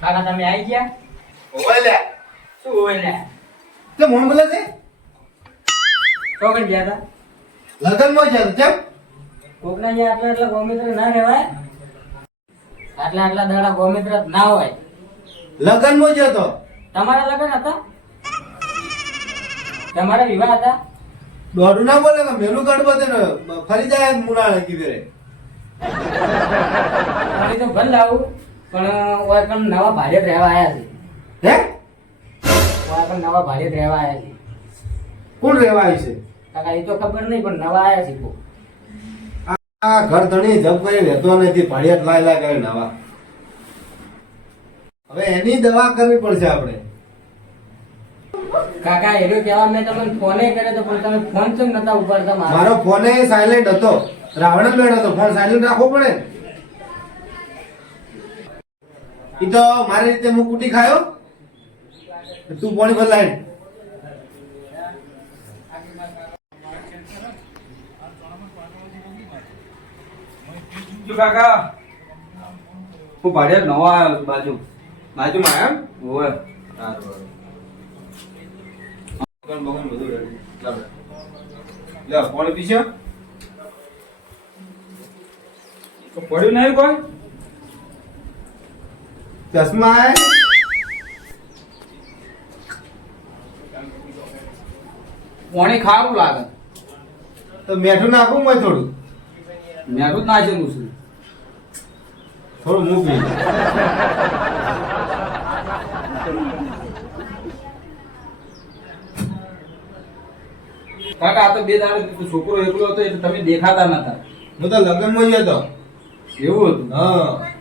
કાકા તમે આવી ગયા? ઓય લે શું ને તે મોણ બોલે છે? ચોકડ ગયા હતા લગનમાં છે કેમ? કોકના જે આટલા આટલા ગોમિત્ર ના રહેવાય આટલા આટલા દાડા ગોમિત્ર ના હોય. લગનમાં જ હતો તમારા લગન હતા? તમારા વિવાહ હતા? દોડું ના બોલે કે મેલું દે ફરી જાય મુના ફેરે. ફરી તો ભલ લાવું પણ ઓય પણ નવા ભાડે રહેવા આયા છે હે? ઓય પણ નવા ભાડે રહેવા આયા છે કોણ રહેવા છે? કાકા એ તો ખબર નહીં પણ નવા આયા છે આ ઘર ધણી જપ કરી રહેતો નથી ભાડિયાત લાય લાય કરે નવા હવે એની દવા કરવી પડશે આપણે. કાકા એનો કહેવા મેં તમને ફોને કર્યો તો પણ તમે ફોન કેમ નતા ઉપાડતા મારો? મારો ફોન સાયલેન્ટ હતો. રાવણ બેઠો હતો ફોન સાયલેન્ટ રાખવો પડે? એ ઈ તો મારી રીતે હું કુટી ખાયો? તું પોણી બદલાય કાકા? હું ભાડે નવો આવ્યો છું બાજુ. બાજુમાં એમ? ઓય સારું બગન બગન બધું ready. લે પોણી પીશો? પડ્યું નહીં કોઈ? ચશ્મા પાણી ખારું લાગે. તો મેઠું નાખું મેં થોડું? મેઠું જ નાખેલું છું. થોડું મૂકી કાકા આ તો બે દાડે છોકરો એકલો હતો એટલે તમે દેખાતા નતા. હું તો લગ્નમાં જ હતો. એવું હતું? હા.